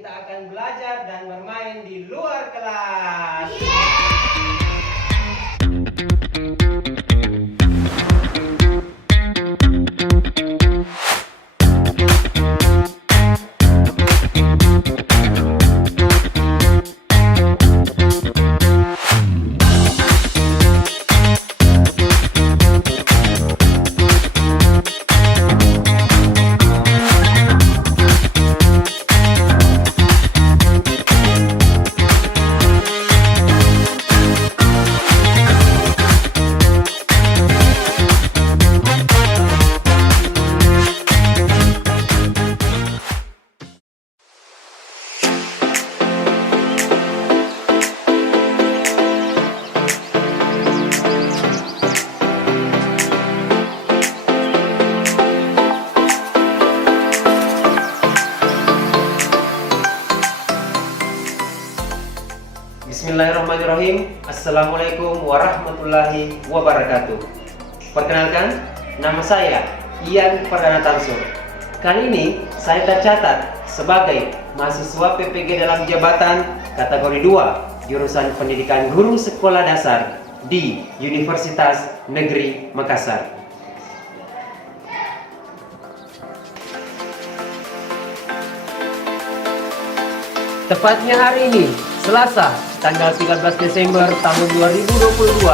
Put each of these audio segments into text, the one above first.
kita akan belajar dan bermain di luar kelas. Bismillahirrahmanirrahim. Assalamualaikum warahmatullahi wabarakatuh. Perkenalkan, nama saya Ian Perdana Tansur. Kali ini saya tercatat sebagai mahasiswa PPG dalam jabatan kategori 2 jurusan Pendidikan Guru Sekolah Dasar di Universitas Negeri Makassar. Tepatnya hari ini, Selasa, tanggal 13 Desember tahun 2022,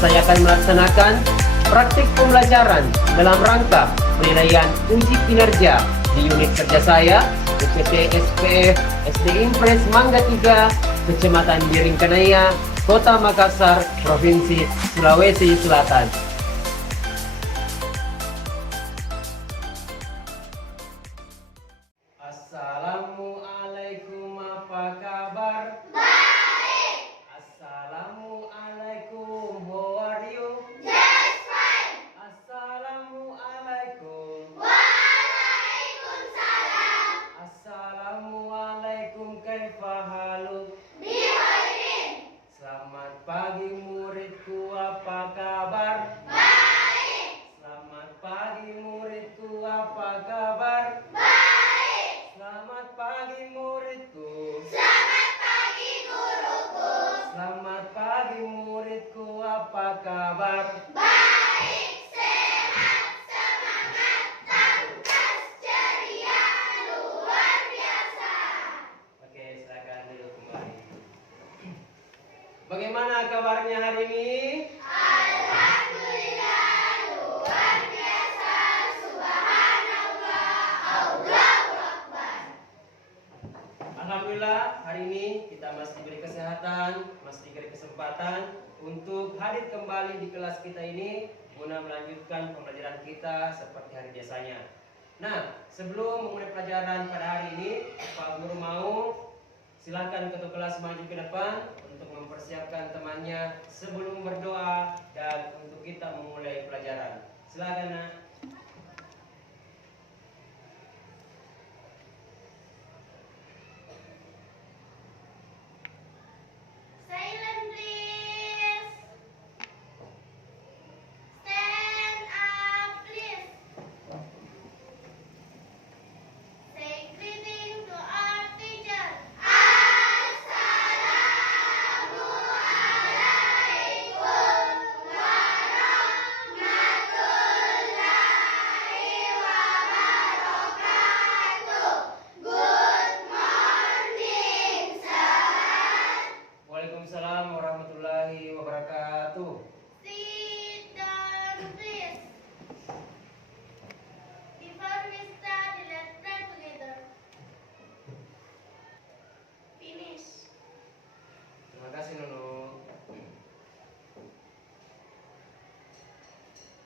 saya akan melaksanakan praktik pembelajaran dalam rangka penilaian uji kinerja di unit kerja saya, UPT SPF SD Impres Mangga 3, Kecamatan Biringkanaya, Kota Makassar, Provinsi Sulawesi Selatan. Assalamualaikum, apa kabar? Baik. Assalamualaikum, how are you? Just fine. Assalamualaikum. Waalaikumsalam. Assalamualaikum, kaifa haluk? Bihairin. Selamat pagi muridku, apa kabar? Baik. Selamat pagi muridku, apa kabar? Baik. Selamat pagi muridku. Selamat pagi guruku. Selamat pagi muridku, apa kabar? Baik. Sehat, semangat, tangkas, ceria, luar biasa. Oke, silakan duduk kembali. Bagaimana kabarnya hari ini? Alhamdulillah, luar biasa. Subhanallah, Allahu Akbar. Alhamdulillah, hari ini kita masih diberi kesehatan, masih diberi kesempatan untuk hadir kembali di kelas kita ini guna melanjutkan pembelajaran kita seperti hari biasanya. Nah, sebelum memulai pelajaran pada hari ini, Pak Guru mau silakan ketua kelas maju ke depan untuk mempersiapkan temannya sebelum berdoa dan untuk kita memulai pelajaran. Silakan, Nak. Silent please. Stand up please. Say greeting to our teacher. Assalamualaikum warahmatullahi wabarakatuh. Good morning, sir. Waalaikumsalam warahmatullahi wabarakatuh. Sit down, please. Before we start, let's pray together. Finish. Terima kasih, Nunu.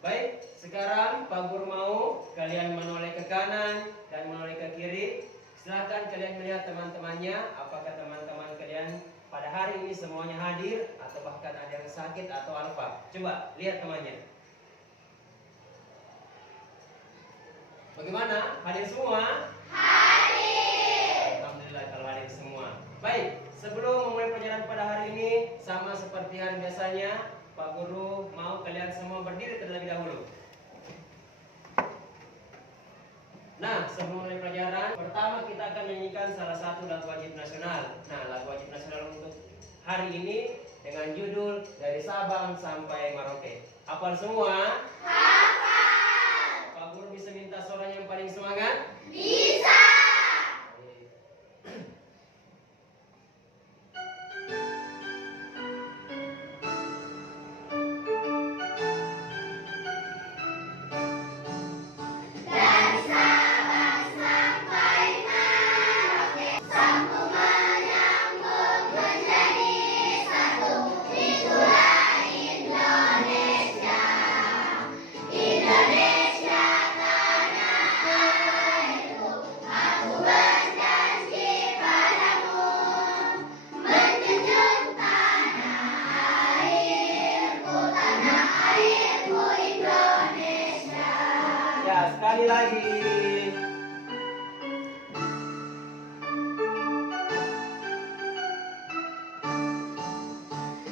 Baik, sekarang Pak Guru mau kalian menoleh ke kanan dan menoleh ke kiri. Silakan kalian melihat teman-temannya. Apakah teman-teman kalian pada hari ini semuanya hadir atau bahkan ada yang sakit atau apa? Coba lihat temannya. Bagaimana? Hadir semua? Hadir. Alhamdulillah kalau hadir semua. Baik, sebelum memulai pelajaran pada hari ini, sama seperti hari biasanya, Pak Guru mau kalian semua berdiri terlebih dahulu. Nah, sebelum mulai pelajaran, pertama kita akan menyanyikan salah satu lagu wajib nasional. Nah, lagu wajib nasional untuk hari ini dengan judul Dari Sabang Sampai Merauke. Hafal semua? Hafal! Pak Guru bisa minta suara yang paling semangat? Bisa. Dari Sabang sampai Merauke, sambung menyambung menjadi satu. Itulah Indonesia. Indonesia tanah airku, aku berjanji padamu, menjunjung tanah airku Indonesia. Ya, sekali lagi.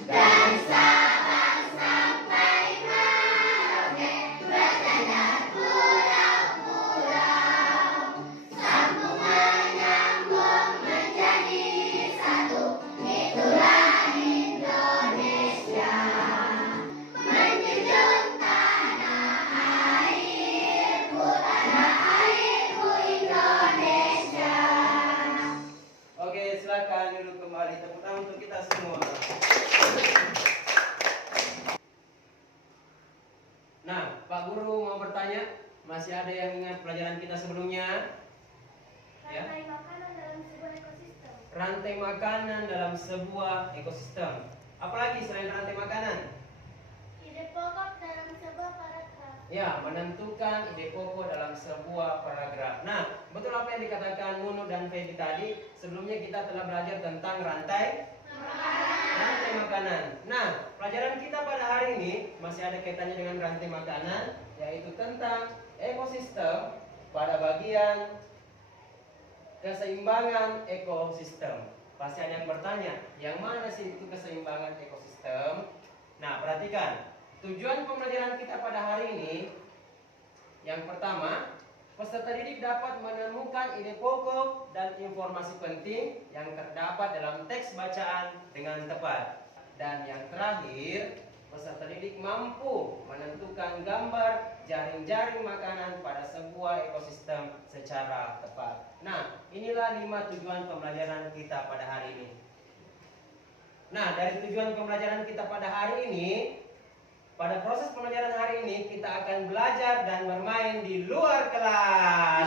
Dari Sabang sampai Merauke, bertandar pulau-pulau, sambung menyambung menjadi satu. Itulah Indonesia, menjunjung tanah airku Indonesia. Oke, silakan duduk kembali. Tepuk tangan untuk kita semua. Nah, Pak Guru mau bertanya, masih ada yang ingat pelajaran kita sebelumnya? Ya. Rantai makanan dalam sebuah ekosistem. Rantai makanan dalam sebuah ekosistem. Apalagi selain rantai makanan? Ide pokok dalam sebuah paragraf. Ya, menentukan ide pokok dalam sebuah paragraf. Nah, betul apa yang dikatakan Nunu dan Feby tadi. Sebelumnya kita telah belajar tentang rantai makanan. Nah, pelajaran kita pada hari ini masih ada kaitannya dengan rantai makanan, yaitu tentang ekosistem pada bagian keseimbangan ekosistem. Pasti ada yang bertanya, yang mana sih itu keseimbangan ekosistem? Nah, perhatikan. Tujuan pembelajaran kita pada hari ini, yang pertama, peserta didik dapat menemukan ide pokok dan informasi penting yang terdapat dalam teks bacaan dengan tepat. Dan yang terakhir, peserta didik mampu menentukan gambar jaring-jaring makanan pada sebuah ekosistem secara tepat. Nah, inilah 5 tujuan pembelajaran kita pada hari ini. Nah, dari tujuan pembelajaran kita pada hari ini, pada proses pembelajaran hari ini kita akan belajar dan bermain di luar kelas.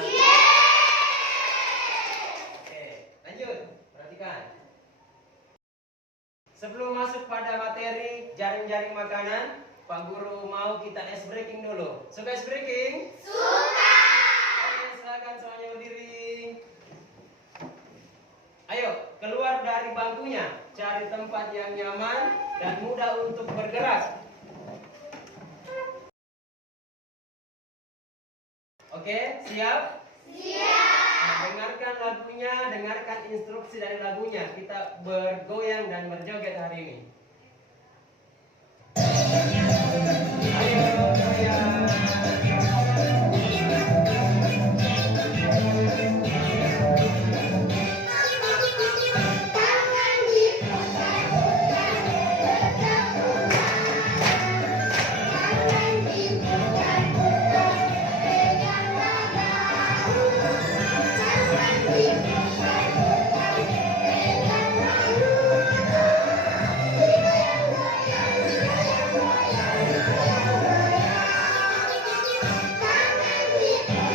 Oke, lanjut. Perhatikan. Sebelum masuk pada materi jaring-jaring makanan, Pak Guru mau kita ice breaking dulu. Suka ice breaking? Suka. Oke, silakan semuanya berdiri. Ayo, keluar dari bangkunya. Cari tempat yang nyaman dan mudah untuk bergerak. Oke, siap? Siap. Nah, dengarkan lagunya, dengarkan instruksi dari lagunya. Kita bergoyang dan berjoget hari ini. Ayo, goyang. Tangan diputar-putar, tangan diputar-putar, pegang badan. Tangan diputar-putar, pegang badan. Goyang-goyang, goyang-goyang, goyang-goyang. Tangan diputar.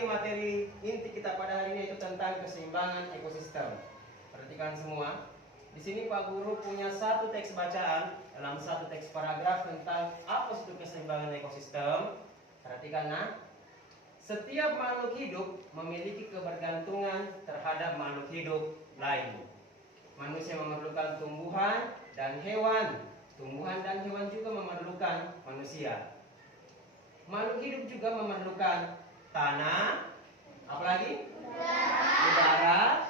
sekali materi inti kita pada hari ini, yaitu tentang keseimbangan ekosistem. Perhatikan semua. Di sini Pak Guru punya satu teks bacaan dalam satu teks paragraf tentang apa itu keseimbangan ekosistem. Perhatikan, nah. Setiap makhluk hidup memiliki kebergantungan terhadap makhluk hidup lain. Manusia memerlukan tumbuhan dan hewan. Tumbuhan dan hewan juga memerlukan manusia. Makhluk hidup juga memerlukan tanah, apalagi? Udara,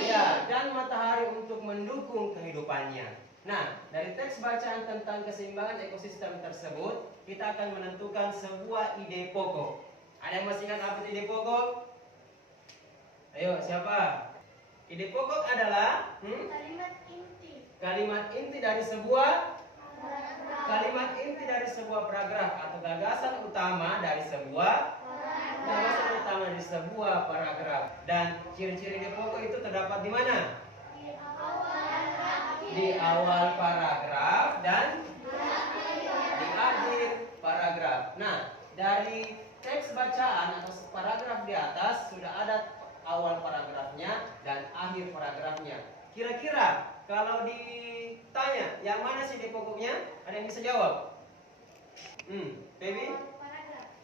ya, dan matahari untuk mendukung kehidupannya. Nah, dari teks bacaan tentang keseimbangan ekosistem tersebut, kita akan menentukan sebuah ide pokok. Ada yang masih ingat apa ide pokok? Ayo, siapa? Ide pokok adalah Kalimat inti. kalimat inti dari sebuah paragraf atau gagasan utama dari sebuah paragraf. Dan ciri-ciri ide pokok itu terdapat di mana? Di awal paragraf dan di akhir paragraf. Nah, dari teks bacaan atau paragraf di atas sudah ada awal paragrafnya dan akhir paragrafnya. Kira-kira kalau ditanya yang mana sih ide pokoknya, ada yang bisa jawab? Baby?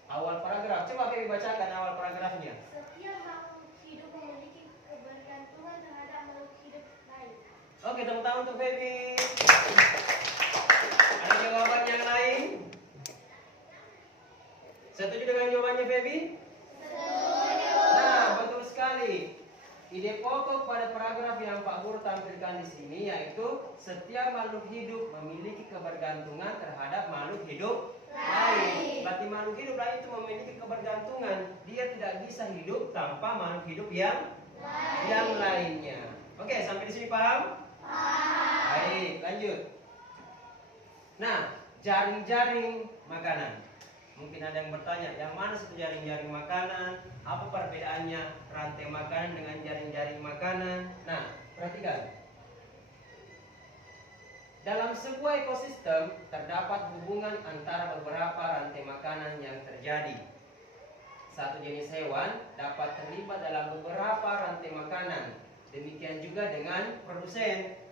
Awal paragraf. Coba Baby bacakan awal paragrafnya. Setiap makhluk hidup memiliki kebergantungan terhadap makhluk hidup lain. Oke, tepuk tangan untuk Baby. Ada jawaban yang lain? Setuju dengan jawabannya Baby? Nah, betul sekali. Ide pokok pada paragraf yang Pak Guru tampilkan di sini yaitu setiap makhluk hidup memiliki kebergantungan terhadap makhluk hidup lain. Berarti makhluk hidup lain itu memiliki kebergantungan. Dia tidak bisa hidup tanpa makhluk hidup yang lainnya. Oke, sampai di sini paham? Baik, lanjut. Nah, jaring-jaring makanan. Mungkin ada yang bertanya, yang mana satu jaring-jaring makanan? Apa perbedaannya rantai makanan dengan jaring-jaring makanan? Nah, perhatikan. Dalam sebuah ekosistem terdapat hubungan antara beberapa rantai makanan yang terjadi. Satu jenis hewan dapat terlibat dalam beberapa rantai makanan. Demikian juga dengan produsen.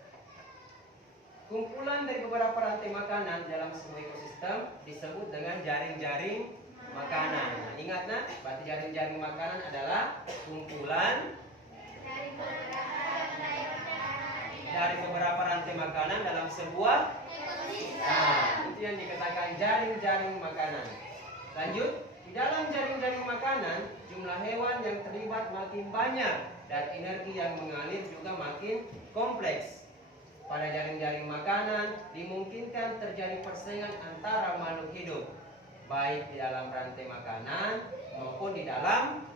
Kumpulan dari beberapa rantai makanan dalam sebuah ekosistem disebut dengan jaring-jaring makanan. Nah, ingat nah, berarti jaring-jaring makanan adalah kumpulan dari beberapa rantai makanan dalam sebuah ekosistem. Nah, itu yang dikatakan jaring-jaring makanan. Lanjut, di dalam jaring-jaring makanan, jumlah hewan yang terlibat makin banyak dan energi yang mengalir juga makin kompleks. Pada jaring-jaring makanan dimungkinkan terjadi persaingan antara makhluk hidup, baik di dalam rantai makanan maupun di dalam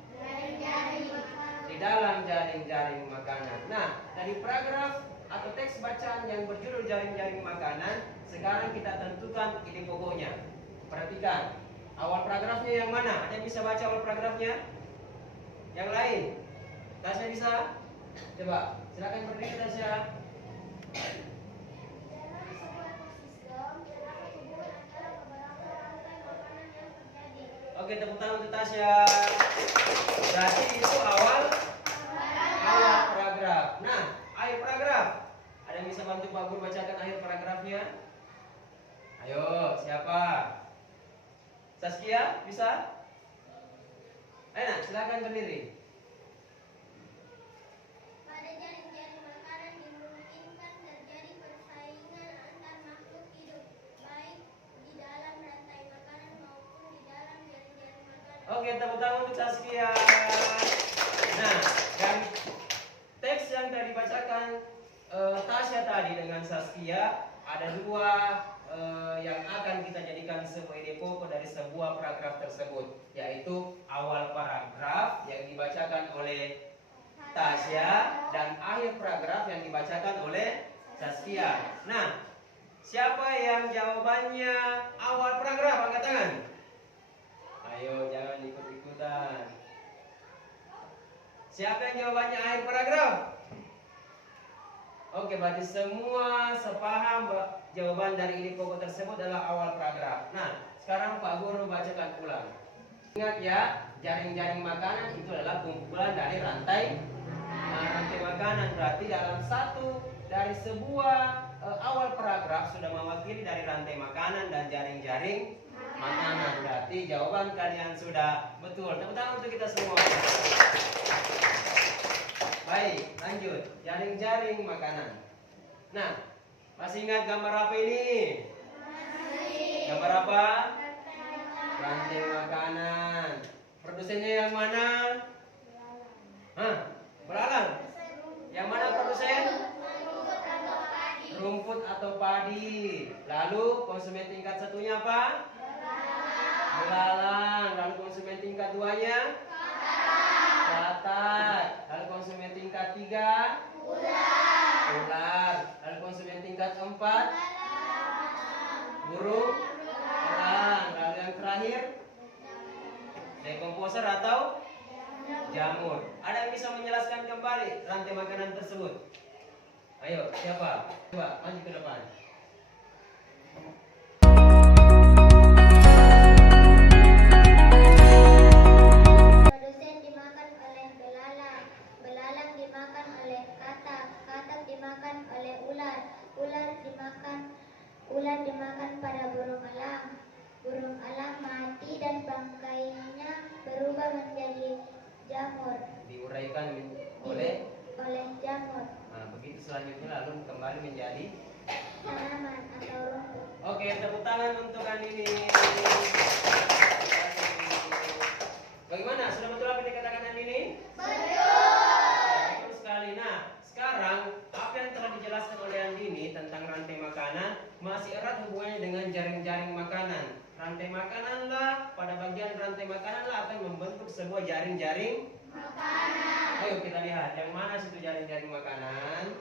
jaring-jaring makanan. Nah, dari paragraf atau teks bacaan yang berjudul jaring-jaring makanan, sekarang kita tentukan ide pokoknya. Perhatikan, awal paragrafnya yang mana? Ada yang bisa baca awal paragrafnya? Yang lain? Tasya bisa? Coba, silakan berdiri Tasya. Dalam sebuah ekosistem terdapat hubungan antara beberapa rantai makanan yang terjadi. Oke, tepuk tangan untuk Tasya. Berarti itu awal paragraf. Nah, akhir paragraf. Ada yang bisa bantu Pak Guru bacakan akhir paragrafnya? Ayo, siapa? Saskia, bisa? Ayo, nah, silakan berdiri. Pada jaring-jaring makanan dimungkinkan terjadi persaingan antar makhluk hidup, baik di dalam rantai makanan maupun di dalam jaring-jaring makanan. Oke, tepuk tangan untuk Saskia. Nah, dan teks yang tadi dibacakan Tasya tadi dengan Saskia, ada dua yang akan kita jadikan sebuah ide pokok dari sebuah paragraf tersebut, yaitu awal paragraf yang dibacakan oleh Tasya dan akhir paragraf yang dibacakan oleh Saskia. Nah, siapa yang jawabannya awal paragraf? Angkat tangan. Ayo, jangan ikut-ikutan. Siapa yang jawabannya akhir paragraf? Oke, berarti semua sepaham jawaban dari ide pokok tersebut adalah awal paragraf. Nah, sekarang Pak Guru bacakan ulang. Ingat ya, jaring-jaring makanan itu adalah kumpulan dari rantai. Nah, rantai makanan berarti dalam satu dari sebuah awal paragraf sudah mewakili dari rantai makanan dan jaring-jaring makanan. Berarti jawaban kalian sudah betul. Tepuk tangan untuk kita semua. Baik, lanjut. Jaring-jaring makanan. Nah, masih ingat gambar apa ini? Gambar apa? Rantai makanan. Produsennya yang mana? Hah? Belalang. Yang mana produsen? Rumput atau padi. Lalu konsumen tingkat satunya apa? Belalang. Lalu konsumen tingkat duanya? Katak. Lalu konsumen tingkat 3? Ular. Lalu konsumen tingkat 4? Burung elang. Lalu yang terakhir? Dekomposer atau jamur. Ada yang bisa menjelaskan kembali rantai makanan tersebut? Ayo, siapa? Coba maju ke depan. Produsen dimakan oleh belalang, belalang dimakan oleh katak, katak dimakan oleh ular, ular dimakan pada burung elang mati dan bangkainya berubah menjadi jamur, Diuraikan oleh jamur, nah, begitu selanjutnya lalu kembali menjadi tanaman atau rumput. Oke, tepuk tangan untuk Andini. Bagaimana? Sudah betul apa yang dikatakan Andini? Betul sekali. Nah, sekarang apa yang telah dijelaskan oleh Andini tentang rantai makanan masih erat hubungannya dengan jaring-jaring makanan. Rantai makananlah, pada bagian rantai makananlah akan membentuk sebuah jaring-jaring makanan. Ayo kita lihat yang mana situ jaring-jaring makanan.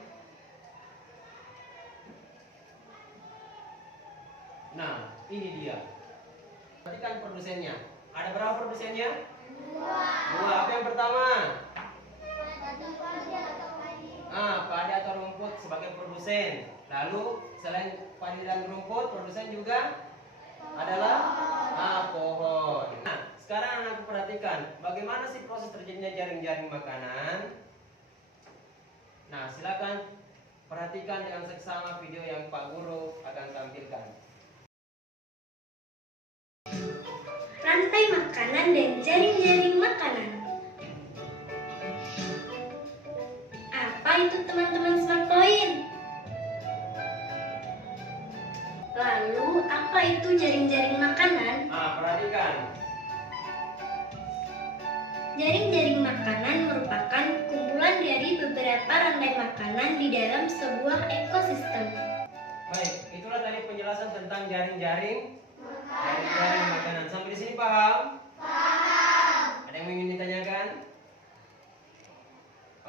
Nah, ini dia. Perhatikan produsennya. Ada berapa produsennya? Dua. Apa yang pertama? Padi atau rumput sebagai produsen. Lalu selain padi dan rumput, produsen juga adalah pohon. Nah, sekarang anak perhatikan bagaimana sih proses terjadinya jaring-jaring makanan. Nah, silakan perhatikan dengan seksama video yang Pak Guru akan tampilkan. Rantai makanan dan jaring-jaring makanan. Apa itu teman-teman Smart Point? Lalu apa itu jaring-jaring makanan? Perhatikan. Jaring-jaring makanan merupakan kumpulan dari beberapa rantai makanan di dalam sebuah ekosistem. Baik, itulah tadi penjelasan tentang jaring-jaring makanan. Sampai di sini paham? Paham. Ada yang ingin ditanyakan?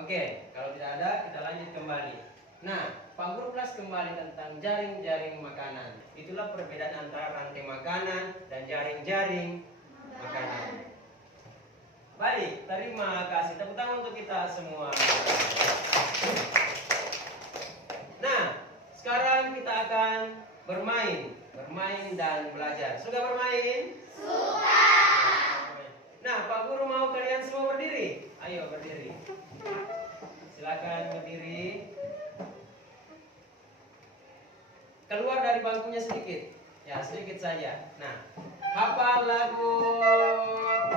Oke, kalau tidak ada, kita lanjut kembali. Nah, Pak Guru kelas kembali tentang jaring-jaring makanan. Itulah perbedaan antara rantai makanan dan jaring-jaring makanan. Baik, terima kasih. Tepuk tangan untuk kita semua. Nah, sekarang kita akan bermain dan belajar. Suka bermain? Suka. Nah, Pak Guru mau kalian semua berdiri. Ayo berdiri. Silakan berdiri. Keluar dari bangkunya sedikit. Ya, sedikit saja. Nah, hafal lagu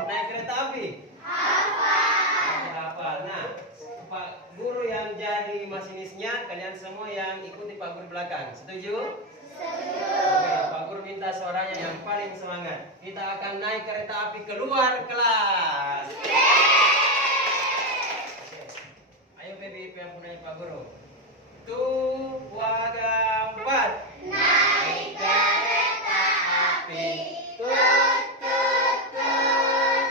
Naik Kereta Api? Hafal. Nah, Pak Guru yang jadi masinisnya, kalian semua yang ikuti Pak Guru belakang. Setuju? Setuju. Oke, Pak Guru minta suaranya yang paling semangat. Kita akan naik kereta api keluar kelas. Oke. Ayo PBIP yang punya Pak Guru. 2, 3, 4. Naik kereta api. Tut, tut, tut.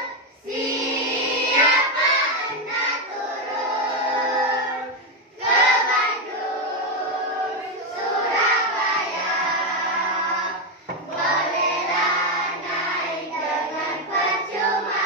Siapa hendak turun ke Bandung, Surabaya? Bolehlah naik dengan percuma.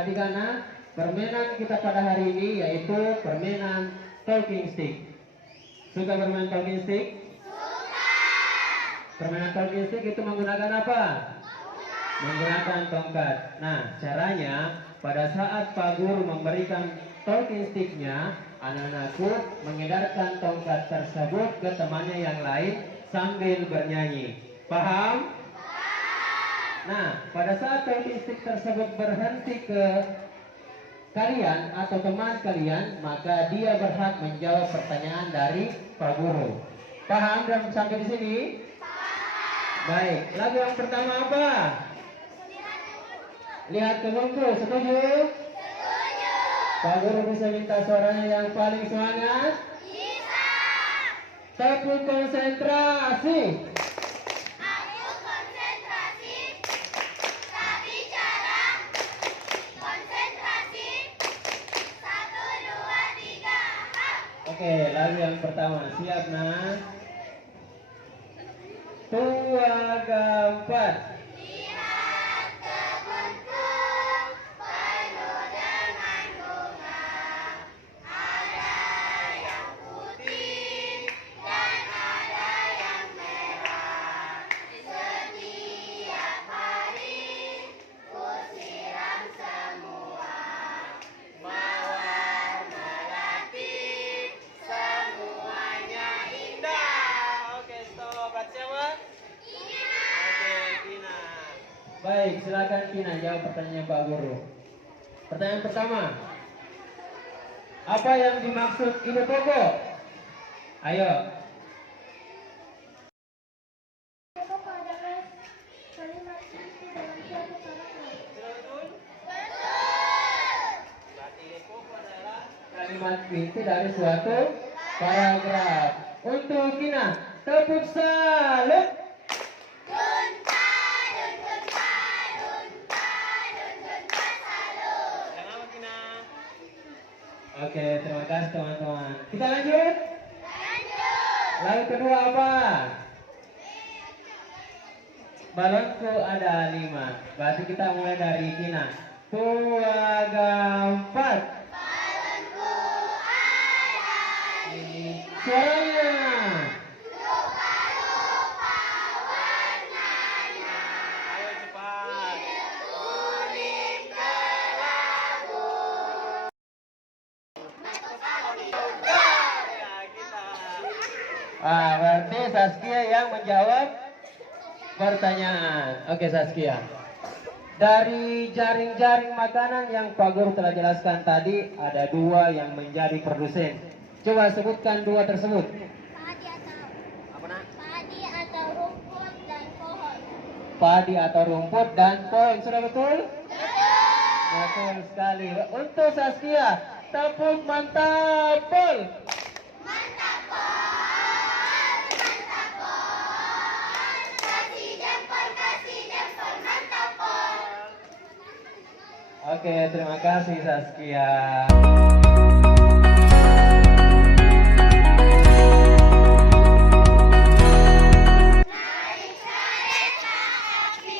perhatikan nah. Permainan kita pada hari ini yaitu permainan talking stick. Suka bermain talking stick? Suka. Permainan talking stick itu menggunakan apa? Menggunakan tongkat. Nah, caranya pada saat Pak Guru memberikan talking sticknya, anak-anakku mengedarkan tongkat tersebut ke temannya yang lain sambil bernyanyi. Paham? Nah, pada saat talking stick tersebut berhenti ke kalian atau teman kalian, maka dia berhak menjawab pertanyaan dari Pak Guru. Paham dan sampai di sini? Paham. Baik, lagu yang pertama apa? Lihat ke bungkus, setuju? Setuju. Pak Guru bisa minta suaranya yang paling semangat? Bisa. Tepuk konsentrasi. Aku konsentrasi, tapi cara konsentrasi 1, 2, 3, Oke, lagu yang pertama. Siap, nah? 2, 4. Lihat kebunku penuh dengan bunga, ada yang putih dan ada yang merah. Setiap hari ku siram semua, mawar melati, semuanya indah. Oke, stop. Siapa? Oke, Tina. Baik, silakan Tina jawab pertanyaan Pak Guru. Pertanyaan pertama. Apa yang dimaksud ide pokok? Ayo. Pokok adalah kalimat inti dalam suatu paragraf. Betul? Betul. Berarti ide pokok adalah kalimat inti dari suatu paragraf. Untuk Tina, tepuk salut. Dunta, dun dunta, dunta, dun dunta salut. Jangan Tina. Oke, terima kasih teman-teman. Kita lanjut. Lanjut. Lalu kedua apa? Balonku ada 5. Berarti kita mulai dari Tina. 2, 4. Balonku ada Ini suaranya. lupa-lupa warnanya, Ayo cepat. kuning kelabu. Ya, kita. Berarti Saskia yang menjawab pertanyaan. Oke, Saskia. Dari jaring-jaring makanan yang Pak Guru telah jelaskan tadi, ada 2 yang menjadi produsen. Coba sebutkan 2 tersebut. Padi atau Apa nak? padi atau rumput dan pohon. Padi atau rumput dan pohon. Sudah betul? Betul. Betul sekali. Untuk Saskia, tepuk mantap. Pol. Mantap pol, mantap pol. Kasih jempol, mantap pol. Oke, terima kasih Saskia. Naik kereta api,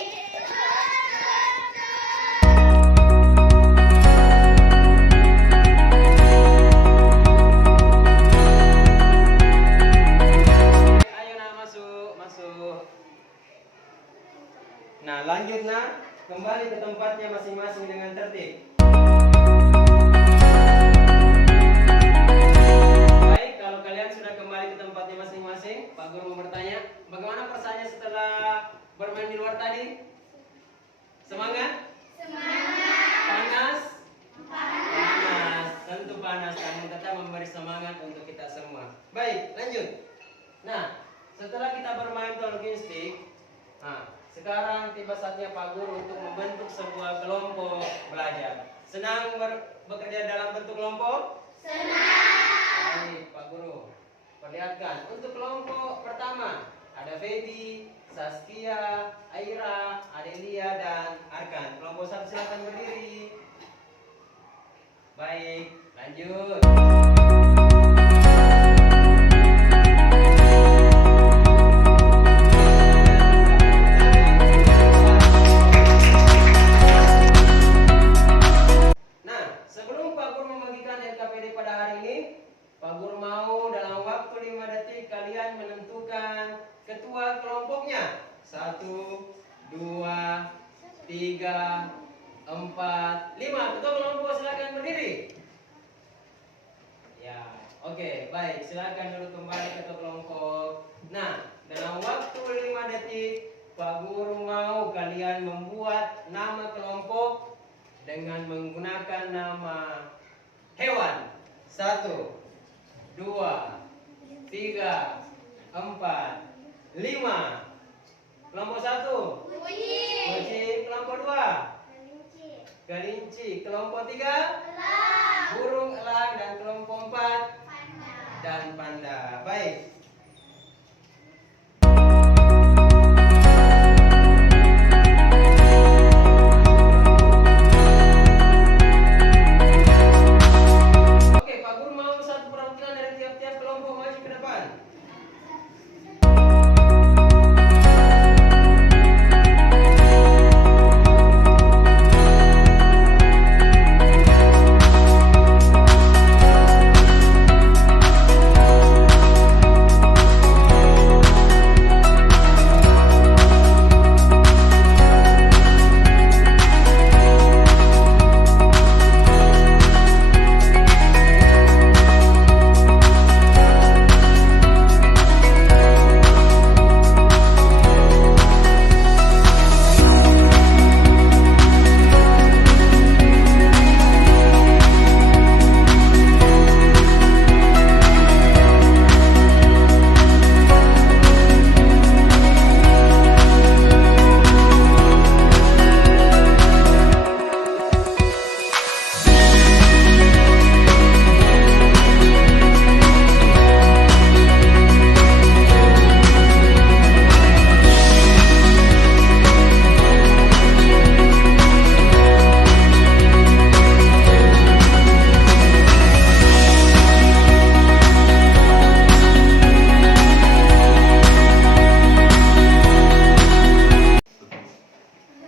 Ayo nah, masuk. Nah, lanjut nah, kembali ke tempatnya masing-masing dengan tertib. Baik, kalau kalian sudah kembali ke tempatnya masing-masing, Pak Guru mau bertanya, bagaimana perasaannya setelah bermain di luar tadi? Semangat? Panas? Panas, tentu panas, namun tetap memberi semangat untuk kita semua. Baik, lanjut. Nah, setelah kita bermain talking stick, sekarang tiba saatnya Pak Guru untuk membentuk sebuah kelompok belajar. Senang bekerja dalam bentuk kelompok? Senang. Baik, Pak Guru. Perlihatkan untuk kelompok pertama ada Feby, Saskia, Aira, Adelia, dan Arkan. Kelompok 1 silakan berdiri. Baik, lanjut. Pak Guru mau dalam waktu 5 detik kalian menentukan ketua kelompoknya. 1, 2, 3, 4, 5. Ketua kelompok silakan berdiri. Ya, oke, baik. Silakan duduk kembali ketua kelompok. Nah, dalam waktu 5 detik Pak Guru mau kalian membuat nama kelompok dengan menggunakan nama hewan. 1, 2, 3, 4, 5. Kelompok 1 kucing. Kelompok 2 kelinci. Kelompok 3 burung elang. Dan kelompok 4 dan panda. Baik. Oke, Pak Guru mau satu perwakilan dari tiap-tiap kelompok maju ke depan.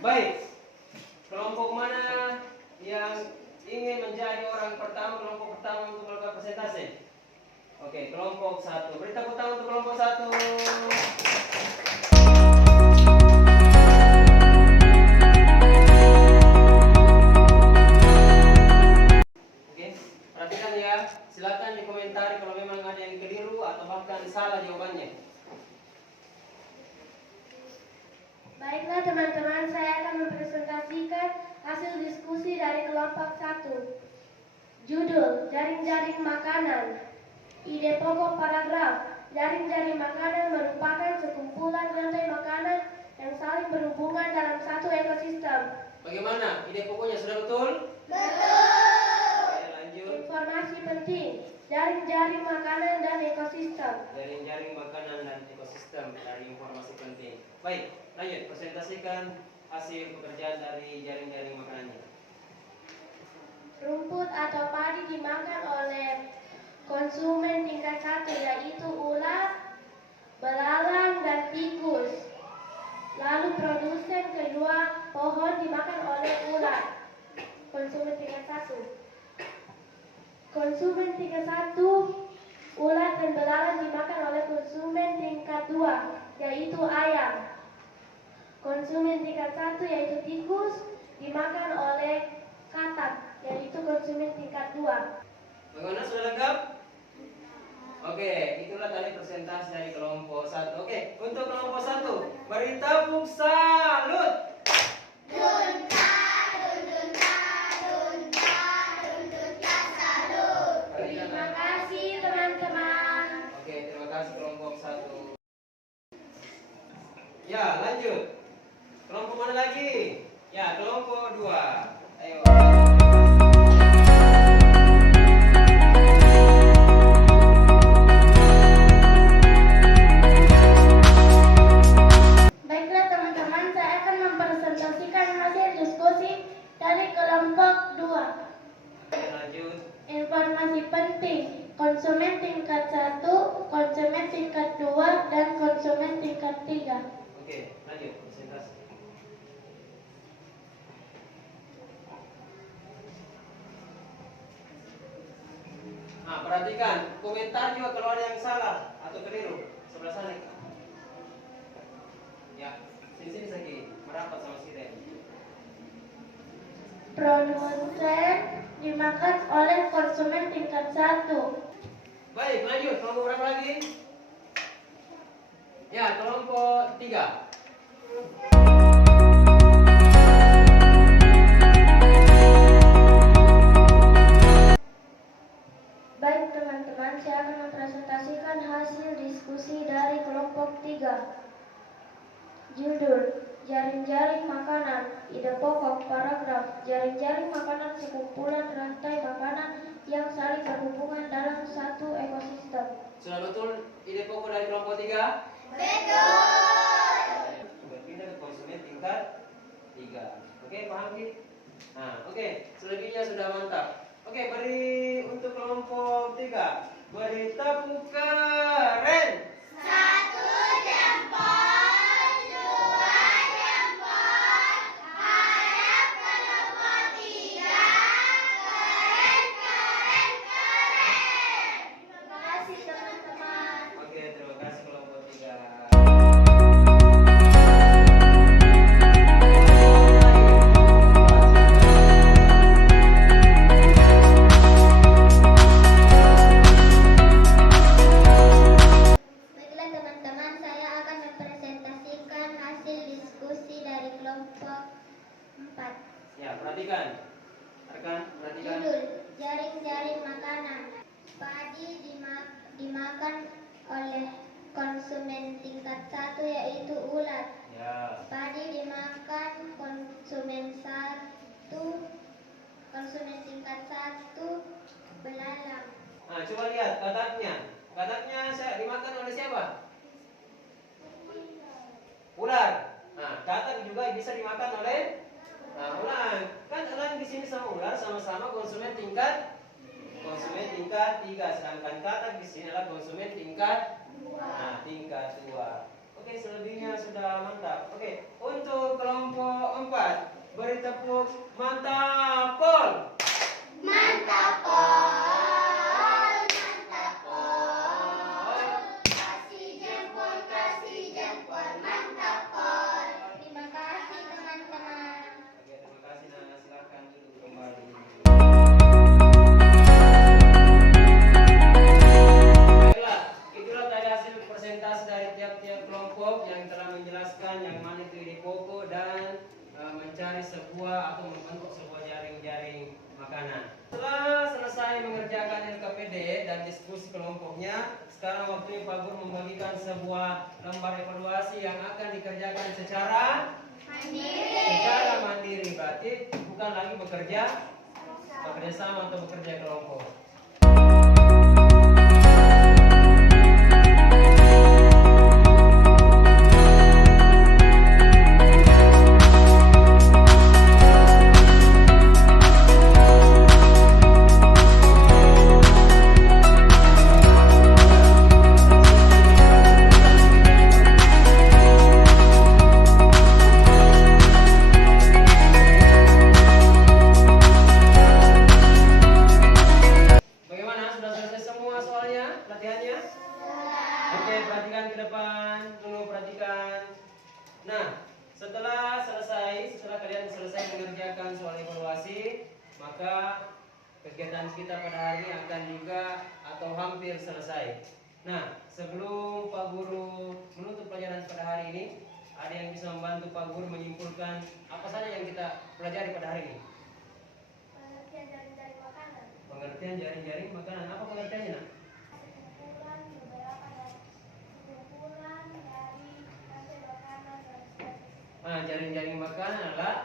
Baik, kelompok mana yang ingin menjadi orang pertama, kelompok pertama untuk melakukan presentasi? Oke, kelompok 1. Beri tepuk tangan untuk kelompok 1. Oke, perhatikan ya. Silakan dikomentari kalau memang ada yang keliru atau bahkan salah jawabannya. Baiklah teman-teman, saya akan mempresentasikan hasil diskusi dari kelompok 1. Judul, jaring-jaring makanan. Ide pokok paragraf, jaring-jaring makanan merupakan sekumpulan rantai makanan yang saling berhubungan dalam satu ekosistem. Bagaimana? Ide pokoknya sudah betul? Betul. Oke, lanjut. Informasi penting, jaring-jaring makanan dan ekosistem. Jaring-jaring makanan dan ekosistem dari informasi penting. Baik, lanjut. Presentasikan hasil pekerjaan dari jaring-jaring makanannya. Rumput atau padi dimakan oleh konsumen tingkat 1, yaitu ulat, belalang, dan tikus. Lalu produsen kedua, pohon dimakan oleh ulat. Konsumen tingkat 1. Konsumen tingkat 1, ulat dan belalang dimakan oleh konsumen tingkat 2, yaitu ayam. Konsumen tingkat 1 yaitu tikus dimakan oleh katak, yaitu konsumen tingkat 2. Bagaimana, sudah lengkap? Oke, itulah tadi presentasi dari kelompok 1. Oke, untuk kelompok 1, beri tepuk salut. Terima kasih teman-teman. Oke, terima kasih kelompok 1. Ya, lanjut. Kelompok mana lagi? Ya, kelompok 2. Ayo. Baiklah teman-teman, saya akan mempresentasikan hasil diskusi dari kelompok 2. Lanjut. Informasi penting, konsumen tingkat 1, konsumen tingkat 2, dan konsumen tingkat 3. Oke, lanjut presentasi. Nah, perhatikan, komentar juga kalau ada yang salah atau keliru. Sebelah sana. Ya, sini lagi merapat sama kita. Produsen dimakan oleh konsumen tingkat 1. Baik, lanjut. Kelompok berapa lagi? Ya, kelompok 3. Baik teman-teman, saya akan mempresentasikan hasil diskusi dari kelompok 3. Judul, jaring-jaring makanan. Ide pokok paragraf, jaring-jaring makanan sekumpulan rantai makanan yang saling berhubungan dalam satu ekosistem. Sudah betul ide pokok dari kelompok 3? Betul. Berpindah ke konsumen tingkat 3. Oke, paham Ki? Nah, oke, selebihnya sudah mantap. Oke, beri untuk kelompok 3. Beri tepuk keren. 1 jempol, 2 jempol, harap kelompok 3 keren, keren, keren. Terima kasih teman-teman. Oke, terima kasih kelompok 3. Baiklah teman-teman, saya akan mempresentasikan hasil diskusi dari kelompok 4. Ya, perhatikan. Rekan, perhatikan. Judul, jaring-jaring makanan. Padi dimakan oleh konsumen tingkat 1 yaitu ulat. Ya. Padi dimakan konsumen tingkat 1 belalang. Nah, coba lihat kataknya. Kataknya saya dimakan oleh siapa? Ular. Nah, katak juga bisa dimakan oleh ular. Kan elang di sini sama ular sama-sama konsumen tingkat 3, sedangkan katak di sini adalah konsumen tingkat tingkat 2. Oke, selebihnya sudah mantap. Oke, untuk kelompok 4 beri tepuk mantap pol. Mantap pol, mantap pol. Kasih jempol, mantap pol. Terima kasih teman-teman. Oke, terima kasih. Nah, silakan duduk kembali. Baiklah, itulah tadi hasil presentasi dari tiap-tiap kelompok yang telah menjelaskan yang mana itu ide pokok dan mencari sebuah atau membentuk sebuah jaring-jaring makanan. Setelah selesai mengerjakan LKPD dan diskusi kelompoknya, sekarang waktunya Pak Guru membagikan sebuah lembar evaluasi yang akan dikerjakan secara mandiri. Berarti bukan lagi bekerja sama atau bekerja kelompok. Bagaimana? Sudah selesai semua soalnya? Latihannya? Oke, perhatikan ke depan. Tunggu, perhatikan. Nah, setelah kalian selesai mengerjakan soal evaluasi, maka kegiatan kita pada hari ini akan juga atau hampir selesai. Nah, sebelum Pak Guru menutup pelajaran pada hari ini, ada yang bisa membantu Pak Guru menyimpulkan apa saja yang kita pelajari pada hari ini? Pengertian jaring-jaring makanan. Pengertian jaring-jaring makanan. Apa pengertiannya, Nak? Kumpulan beberapa dari kumpulan dari rantai makanan dan sebagainya. Jaring-jaring makanan adalah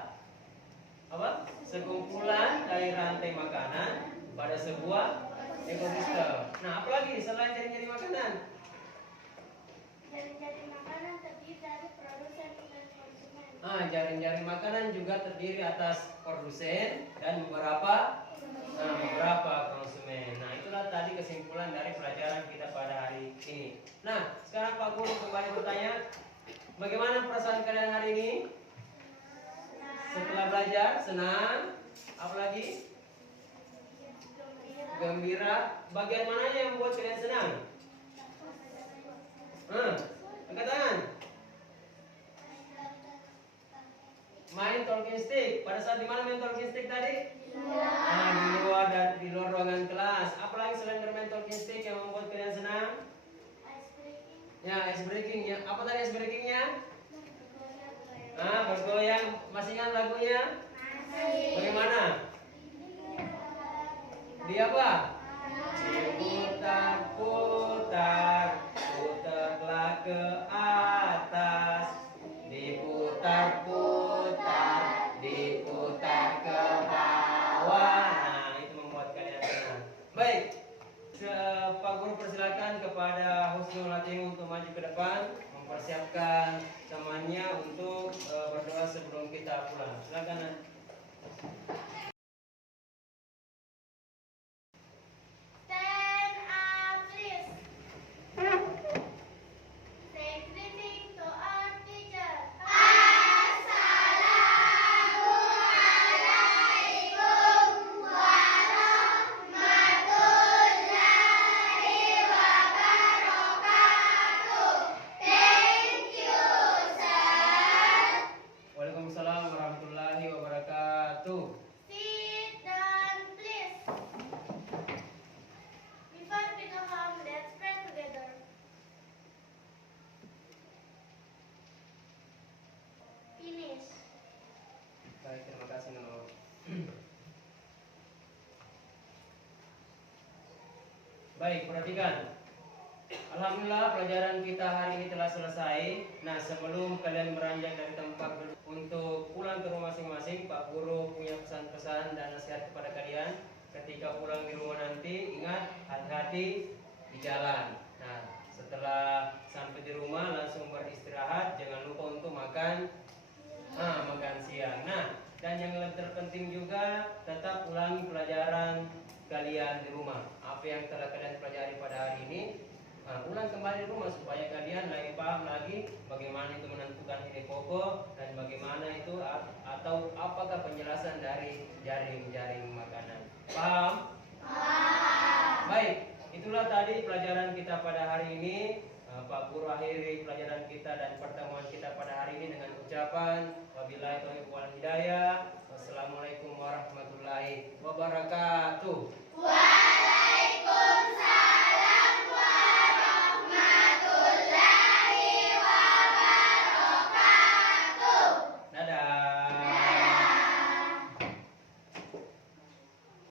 apa? Sekumpulan dari rantai makanan pada sebuah ekosistem. Nah, apalagi selain jaring-jaring makanan? Jaring-jaring makanan terdiri dari produsen dan konsumen. Jaring-jaring makanan juga terdiri atas produsen dan beberapa konsumen. Nah, itulah tadi kesimpulan dari pelajaran kita pada hari ini. Nah, sekarang Pak Guru kembali bertanya, bagaimana perasaan kalian hari ini? Setelah belajar, senang? Apalagi? Gembira. gembira. Bagian mananya yang membuat kalian senang? Angkat tangan. Main talking stick. Pada saat di mana main talking stick tadi? Di luar ruangan kelas. Apalagi selain bermain talking stick yang membuat kalian senang? Ya, ice breaking ya. Apa tadi ice breakingnya? Bergoyang. Masih ingat lagunya? Bagaimana? Di apa? Diputar-putar, putarlah ke atas. Diputar-putar, diputar ke bawah. Nah, itu membuat kalian senang. Baik, Pak Guru persilakan kepada Husnul Hatim untuk maju ke depan, mempersiapkan temannya untuk berdoa sebelum kita pulang. Silakan. Stand up, please. Say greeting to our teacher. Assalamualaikum warahmatullahi wabarakatuh. Thank you, sir. Waalaikumsalam warahmatullahi wabarakatuh. Sit down, please. Before we go home, let's pray together. Finish. Baik, terima kasih Nur. Baik, perhatikan. Alhamdulillah pelajaran kita hari ini telah selesai. Nah, sebelum kalian beranjak dari tempat untuk pulang ke rumah masing-masing, Pak Guru punya pesan-pesan dan nasihat kepada kalian. Ketika pulang di rumah nanti, ingat hati-hati di jalan. Nah, setelah sampai di rumah langsung beristirahat, jangan lupa untuk makan siang. Nah, dan yang terpenting juga tetap ulangi pelajaran kalian di rumah. Apa yang telah kalian pelajari pada hari ini, ulang kembali di rumah supaya kalian lebih paham lagi bagaimana itu menentukan ide pokok dan bagaimana itu atau apakah penjelasan dari jaring-jaring makanan. Paham? Baik, itulah tadi pelajaran kita pada hari ini. Pak Guru akhiri pelajaran kita dan pertemuan kita pada hari ini dengan ucapan wabillahi taufiq wal hidayah. Wassalamualaikum warahmatullahi wabarakatuh.